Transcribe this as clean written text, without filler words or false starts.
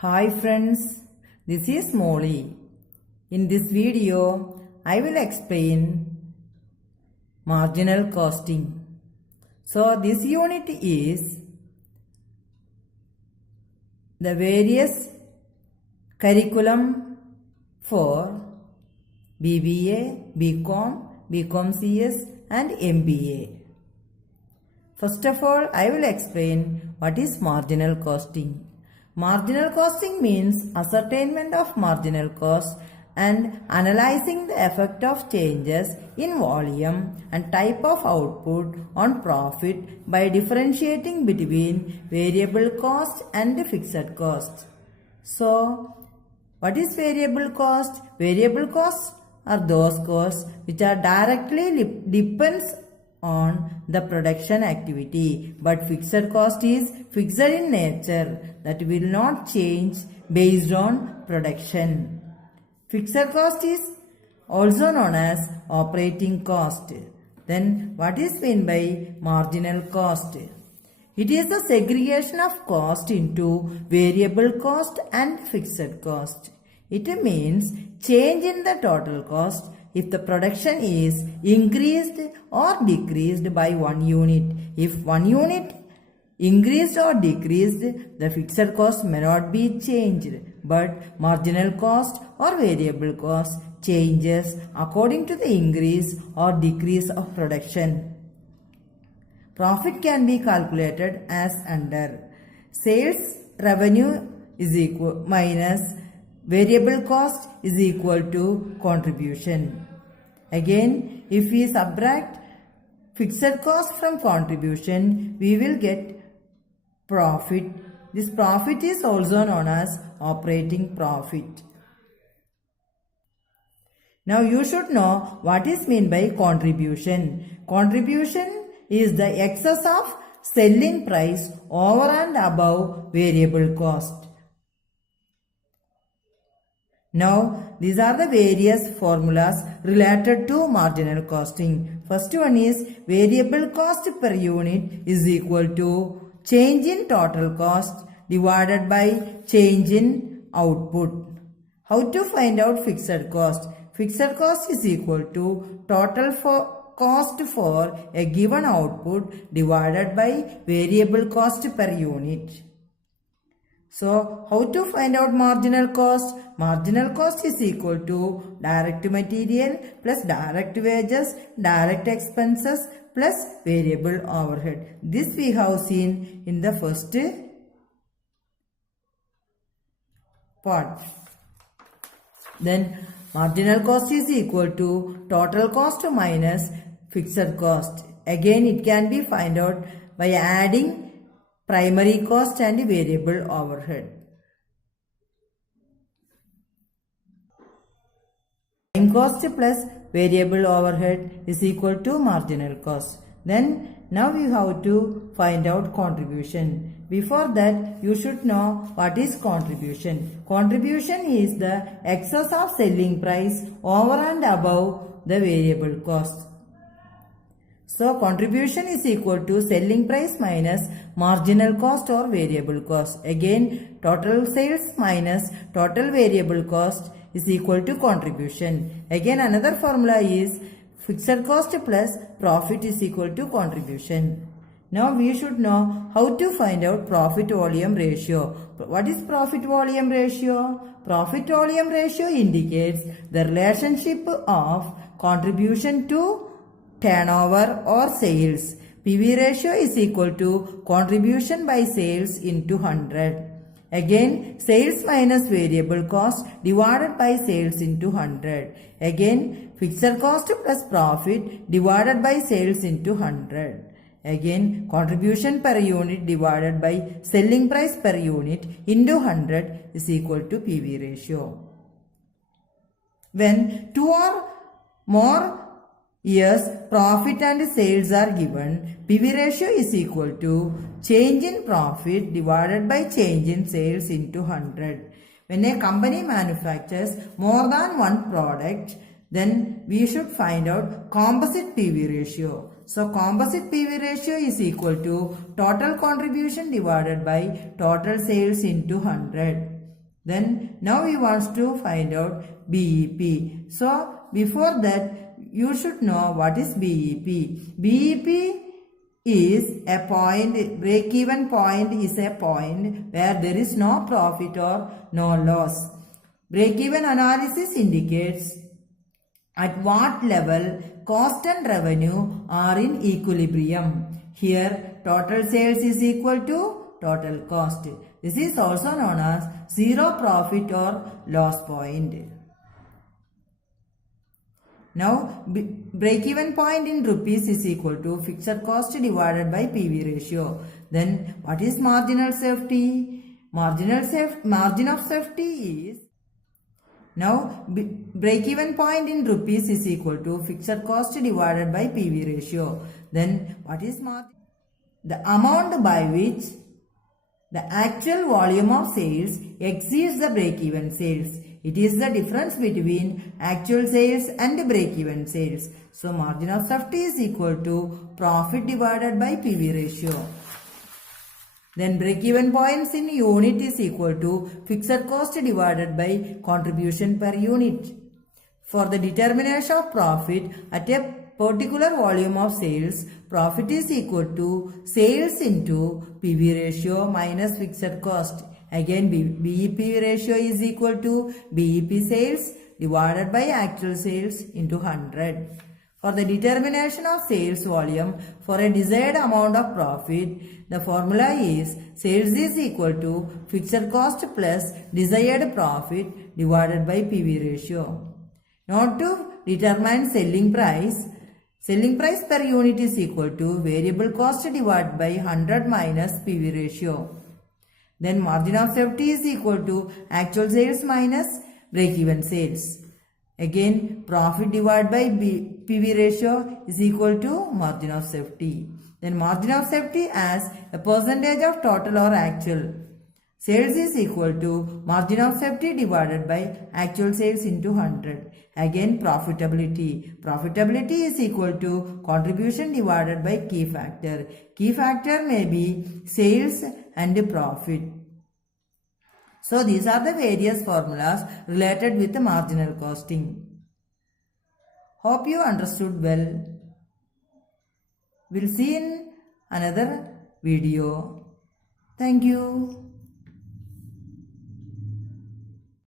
Hi friends, this is Molly. In this video, I will explain marginal costing. So this unit is the various curriculum for BBA, BCom, BCom CS and MBA. First of all, I will explain what is marginal costing. Marginal costing means ascertainment of marginal cost and analyzing the effect of changes in volume and type of output on profit by differentiating between variable cost and fixed cost. So, what is variable cost? Variable costs are those costs which are directly depends on the production activity, but fixed cost is fixed in nature, that will not change based on production. Fixed cost is also known as operating cost. Then what is meant by marginal cost? It is the segregation of cost into variable cost and fixed cost. It means change in the total cost if the production is increased or decreased by 1 unit. If 1 unit increased or decreased, the fixed cost may not be changed, but marginal cost or variable cost changes according to the increase or decrease of production. Profit can be calculated as under: sales revenue is equal minus variable cost is equal to contribution. Again, if we subtract fixed cost from contribution, we will get profit. This profit is also known as operating profit. Now you should know what is meant by contribution. Contribution is the excess of selling price over and above variable cost. Now, these are the various formulas related to marginal costing. First one is variable cost per unit is equal to change in total cost divided by change in output. How to find out fixed cost? Fixed cost is equal to total cost for a given output divided by variable cost per unit. So, how to find out marginal cost? Marginal cost is equal to direct material plus direct wages, direct expenses plus variable overhead. This we have seen in the first part. Then, marginal cost is equal to total cost minus fixed cost. Again, it can be found out by adding primary cost and variable overhead. Prime cost plus variable overhead is equal to marginal cost. Then now you have to find out contribution. Before that, you should know what is contribution. Contribution is the excess of selling price over and above the variable cost. So, contribution is equal to selling price minus marginal cost or variable cost. Again, total sales minus total variable cost is equal to contribution. Again, another formula is fixed cost plus profit is equal to contribution. Now, we should know how to find out profit volume ratio. What is profit volume ratio? Profit volume ratio indicates the relationship of contribution to turnover or sales. PV ratio is equal to contribution by sales into 100. Again, sales minus variable cost divided by sales into 100. Again, fixed cost plus profit divided by sales into 100. Again, contribution per unit divided by selling price per unit into 100 is equal to PV ratio. When 2 or more years profit and sales are given, PV ratio is equal to change in profit divided by change in sales into 100. When a company manufactures more than one product, then we should find out composite PV ratio. So, composite PV ratio is equal to total contribution divided by total sales into 100. Then now we want to find out BEP. So before that you should know what is BEP. BEP is a point, break-even point is a point where there is no profit or no loss. Break-even analysis indicates at what level cost and revenue are in equilibrium. Here total sales is equal to total cost. This is also known as zero profit or loss point. Now break-even point in rupees is equal to fixed cost divided by PV ratio. Then what is marginal safety? Margin of safety is, now break-even point in rupees is equal to fixed cost divided by PV ratio. Then what is margin? The amount by which the actual volume of sales exceeds the break-even sales. It is the difference between actual sales and break-even sales. So margin of safety is equal to profit divided by PV ratio. Then break-even points in unit is equal to fixed cost divided by contribution per unit. For the determination of profit at a particular volume of sales, profit is equal to sales into PV ratio minus fixed cost. Again BEP ratio is equal to BEP sales divided by actual sales into 100. For the determination of sales volume for a desired amount of profit, the formula is sales is equal to fixed cost plus desired profit divided by PV ratio. Now to determine selling price per unit is equal to variable cost divided by 100 minus PV ratio. Then margin of safety is equal to actual sales minus break-even sales. Again profit divided by PV ratio is equal to margin of safety. Then margin of safety as a percentage of total or actual sales is equal to margin of safety divided by actual sales into 100. Again profitability. Profitability is equal to contribution divided by key factor. Key factor may be sales and profit. So these are the various formulas related with the marginal costing. Hope you understood well. We'll see in another video. Thank you.